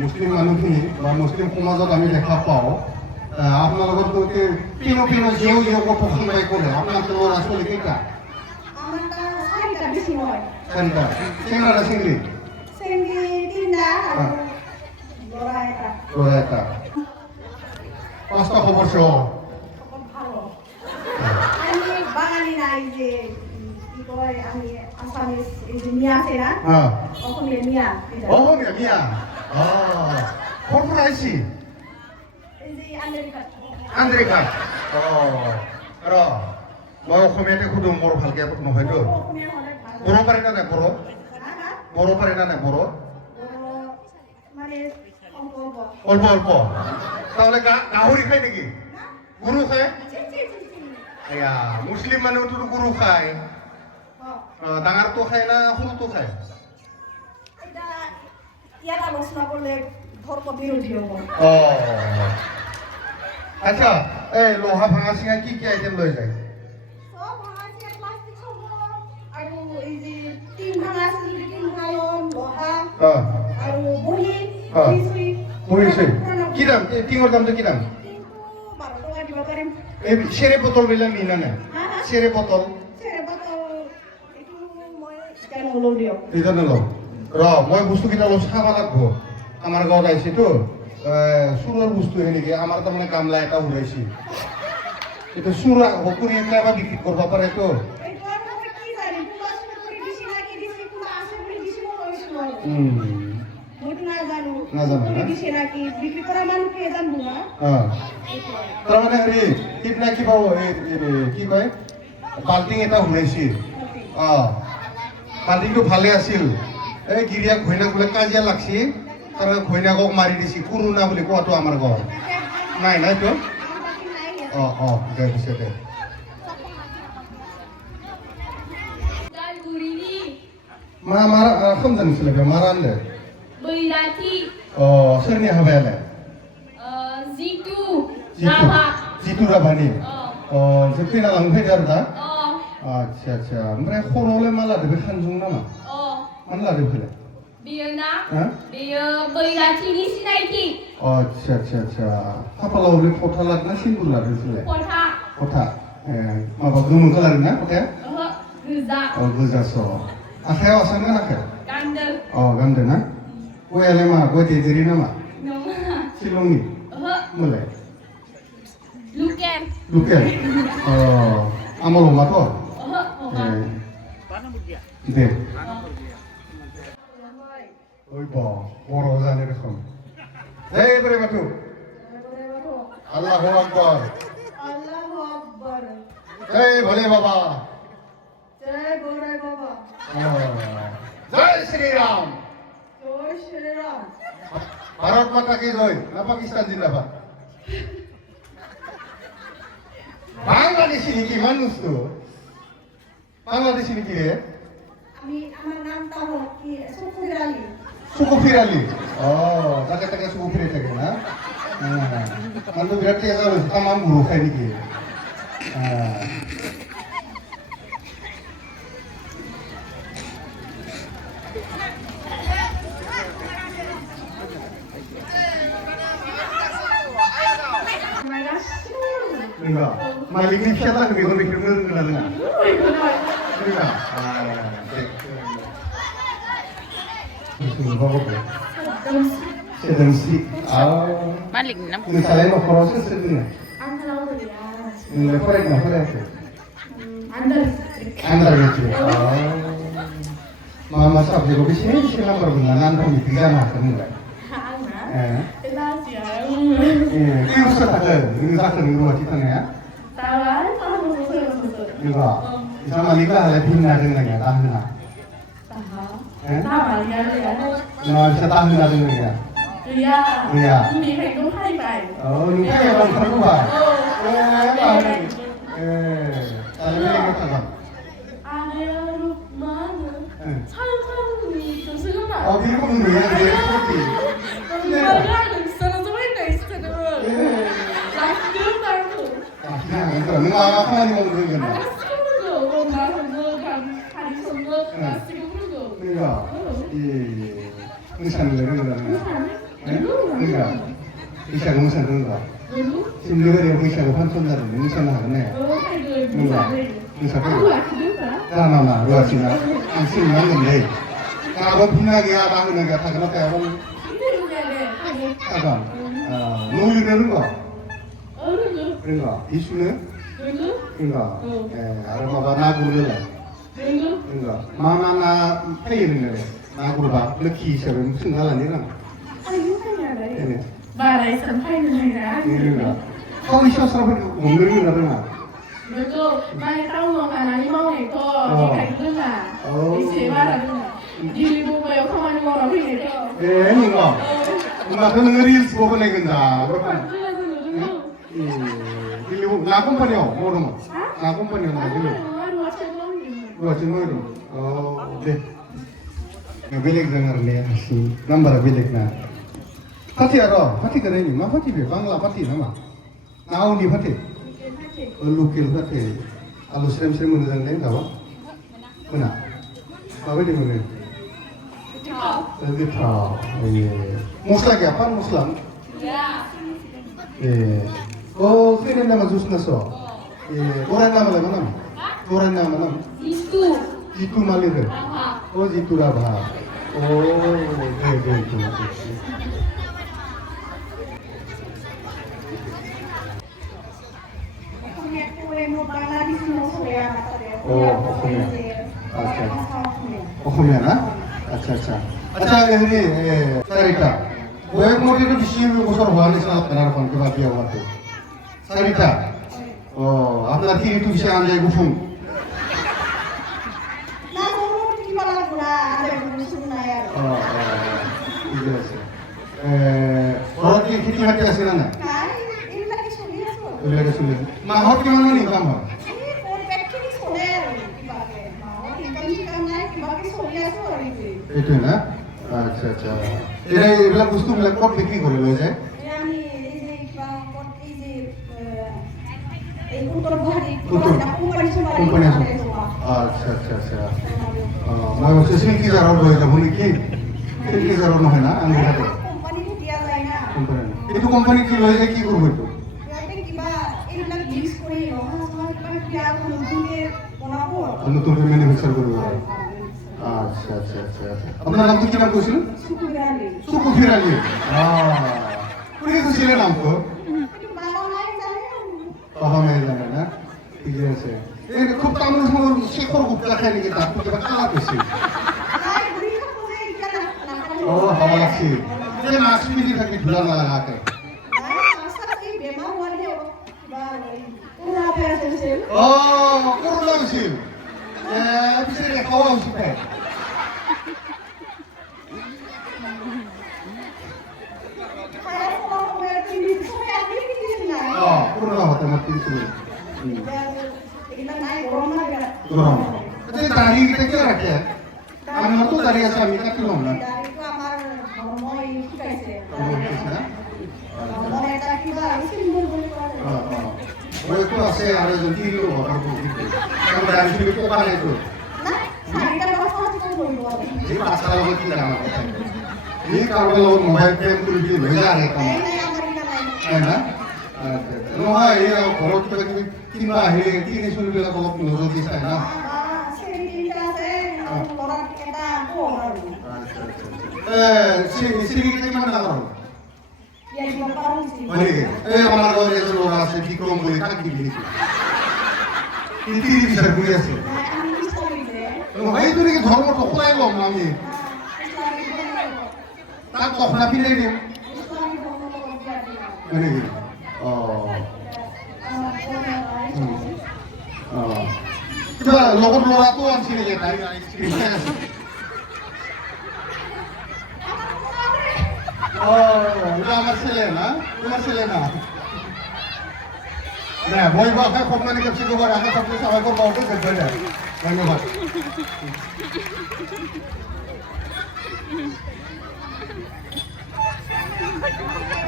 মুছলিম মানুহখিনি বা মুছলিম সমাজত আমি দেখা পাওঁ আপোনালোকৰ তো পিনো পিনো জিও জিও কথা শুনাই কৰে আপোনালোকৰ ল'ৰা ছোৱালী কেইটা চাৰিটা চেংৰা না চেংৰি ল'ৰা এটা পাঁচটা খবৰ চ বাঙালি নাই যে কি কয় আমি আসামিস এই যে মিয়া আছে না অসমীয়া মিয়া অসমীয়া মিয়া ক'ৰ পৰা আহিছি এই যে আমেৰিকা আমেৰিকা ৰ মই অসমীয়াতে সুধো মোৰ ভালকে নহয়তো বড়ো পাৰে না নাই বড়ো বড়ো পাৰে না নাই বড়ো মানে অল্প অল্প তাহলে গাহৰি খায় নেকি গৰু খায় এয়া মুছলিম মানুহটো গৰু খায় ডাঙৰটো খায় না সৰুটো খায় ইয়াত আলোচনা করলে ধর্ম বিরোধী হব আচ্ছা এই লোহা ভাঙা চিঙা কি কি আইটেম লৈ যায় সব ভাঙা চিঙা প্লাস্টিক সব আৰু এই যে টিন ভাঙা আছে যদি টিন ভাঙালম লোহা আৰু বহি বহিছে কি দাম টিঙৰ দামটো কি দাম 12 টকা দিব পাৰিম এই চেৰে বটল বিলাক নিনা নাই চেৰে বটল এইটো মই জানো লও দিও এটা নলওঁ ৰ মই বস্তুকেইটা অলপ চাব লাগিব আমাৰ গাঁৱত আহিছেতো চুৰৰ বস্তু সেনেকে আমাৰ তাৰমানে গামলা এটা ওলাইছে এইটো চুৰ হকুৰি একেবাৰে বিক্ৰী কৰিব পাৰেতো তাৰমানে হেৰি সিদিনা কিবা কি কয় বাল্টিং এটা ওলাইছে বাল্টিংটো ভালে আছিল এই গিৰিয়াক ঘৈণাক বোলে কাজিয়া লাগছি তাৰ ঘৈণাকক মাৰি দিছি কৰোণা বুলি কোৱাটো আমাৰ গাঁৱত নাই নাইতো দে পিছে দে मा मारा खामजानोसैलाय बे मारा होनदो बैराथि सोरनि हाबायालाय जितु राभानि जों फैना लांनो फैदो आरो दा आच्छा आच्छा ओमफ्राय खर'आवलाय मा लादो बे खानजुं नामा मानो लादो बेखौलाय बेयो ना बेयो बैराथिनि सिनायथि आच्छा आच्छा आच्छा खाफालावलाय फथा लादो ना सिन्दुर लादो बिसोरलाय फथा माबा गोमो कालारनि ना फथाया गोजा गोजासो आखायाव आसान गानाखै गानदों गानदों ना गयालाय मा गय देदेरि नामा नङा शिलंनि मोलाय लुकेल आमल अमाथ' दे ओइ बर' जानो रोखोम जय बोराइ बाथौ आल्लाहु आकबर जय भोले बाबा जय गोरे बाबा जय श्री राम भारत माता की जय ना पाकिस्तान जिंदाबाद বাংলাদেশি নাকি মানুষ তো বাংলাদেশি নাকি রে আমি আমার নামটা হলো কি সুকুফির আলী সুকুফির আলী তাকে তাকে সুকুফিরে থাকে না মানুষ বিরাট টেকা হয়েছে তামাম গুরু খায় নাকি enggak maliknya siapa lagi gue mikir enggak enggak sedang si malik nam ini saya mau proses ini lepas itu andar gitu mama sab jago di sini nomor benar nanti di sana kan enggak ini ini sakit di rumah kita ya enggak sama nikah ada pindah dengan ya tahan nah bisa tahan dengan ya iya lu kayak orang berdua tadi ini kata apa bingung nih ya dia seperti 누가 하나님 먹는 게 나. 그러니까 이 의사는 내려가는 बैसागु मोसानो रोंगौ Dulu. 지금 너희들 बैसागु फांसन जादों मोसानो हागोन ने Kayak Enggak. Aku मोसाफै lagi juga. जानाङा रुवाथिना आं सोंनांगोन दै गाबोन बुंना गैया मा होनो गैया थागोन ना थायाबा Ini udah deh. थागोन न' लिरनो रोंगौ Oh, dulu. रोंगौ हि सुनो Dulu. रोंगौ आरो माबा ना गुरनोलाय Dulu. रोंगौ मा मा ना फैयो नोंनोलाय ना गुरबा लोखि हिसाबै सोंना लानो रोङा Ayo kan ada ya. ini Barai sampai dengan ini रोङा गावनि सस्राफोरखौ हमनो रोङा रोङा Betul, mai tahu mau karena ini mau itu, Oh. kayak gitu lah. Oh. Di sini mana tuh? Di ibu bayo kamu mau orang ini itu. 에 너가 엄마가 너는 릴스 보고 내긴다 일리고 나 컴퍼니요 모르면 나 컴퍼니요 나 일리고 누가 지금 뭐이로 네 빌릭 정하네 하시 넘버 빌릭 나 파티 알아 파티 그래니 마 파티 비 방라 파티 나마 나오니 파티 루킬 파티 알로 스렘 문을 장된 가봐 그나 바벨이 뭐네 lebih tahu, muslim ya, apa muslim? Ya. Oh, kini nama Zusna so. Orang nama mana? Orang nama mana? Itu. Jitu Malik. Oh, Jitu Rabha. Oh, itu. Oh, Okhomya na? अच्छा ini Sarita. Gue mau itu di sini gue suruh balik saat benar pun kebahagiaan waktu. Sarita. Oh, apa lagi itu bisa anda gufung? Nah, kamu gimana pula ada musuh naya? Oh, iya sih. Orang yang kita hati asal mana? Kan, ini lagi sulit tuh. Lagi sulit. Mahal gimana nih kamu? Ini mau packing soler, dipakai. Mau ikan naik dipakai soler tuh ini. itu না আচ্ছা আচ্ছা এটা এগুলা বস্তুবিলাক ক'ত বিক্ৰী কৰি লৈ যায় আমি এই যে কিবা এই যে এই উত্তৰ গুৱাহাটী কোম্পানী আছে আচ্ছা আচ্ছা আচ্ছা মই ভাবিছোঁ চিল্কি জাৰত লৈ যাব নেকি চিল্কি জাৰত নহয় না আমি তাতে কোম্পানীটো দিয়া যায় না কোম্পানী এইটো কোম্পানী কি লৈ যায় কি কৰিব এইটো ইয়াতে কিবা এইবিলাক মিক্স কৰি ৰহা চহা কিবা নতুনকে বনাব নতুনকৈ মেনুফেকচাৰ কৰিব আচ্ছা আচ্ছা আচ্ছা আপোনাৰ নামটো কি নাম কৈছিল সুকুৰালি সুকুফিৰ আলী কোনে কৈছিলে নামটো বাবা নাই জানে বাবা মায়ে জানে না ঠিকে আছে এই খুব তামোল চামোল শেখৰ গুটকা খাই নেকি তাত কিবা কালা কৈছিল নাই ঘূৰি থাকো যে এতিয়া নাখালে হাৱা আছিল যে মাছ পিন্ধি থাকি ধূলা নালাগাকে এই বেমাৰ হোৱা দিও কিবা পুৰা পেৰা চলিছিল কৰোণা হৈছিল পিছে খাৱা হৈছিল তাই কৰোণা হওঁতে মই কিনিছিলোঁ গৰম এতিয়া দাঢ়িকেইটা কিয় ৰাখে আমাৰতো দাঢ়ি আছে আমি কাটি ল'ম না বয়সটো আছে আৰু এজন তিনিও দাঢ়িখিনি পকা নাইতো এই বাচ্চাৰ লগত কি ডাঙৰ কথা এই কাৰোবাৰ লগত মোবাইল প্ৰেম কৰি দি লৈ যায় না নহয় এই ঘৰত কিবা কিবি কিবা আহিলে তিনি চলিবিলাক অলপ নজৰ দি চাই না চিৰিকেইটা কিমান ডাঙৰ হ'ল হয় নেকি এই আমাৰ ঘৰত এজন ল'ৰা আছে বিক্ৰম বুলি তাক দিবি নেকি তিনি বিচাৰ কৰি আছে নহয় এইটো নেকি ধৰ্মটো সলাই ল'ম আমি তাক দখনা পিন্ধাই দিম হয় নেকি কিবা লগত ল'ৰাটো আনছি নেকি তাই এটা আমার ছেলে না তোমার ছেলে না না বই বা আগে কম মানে কিছু করে আগে সব সবাই করবো ধন্যবাদ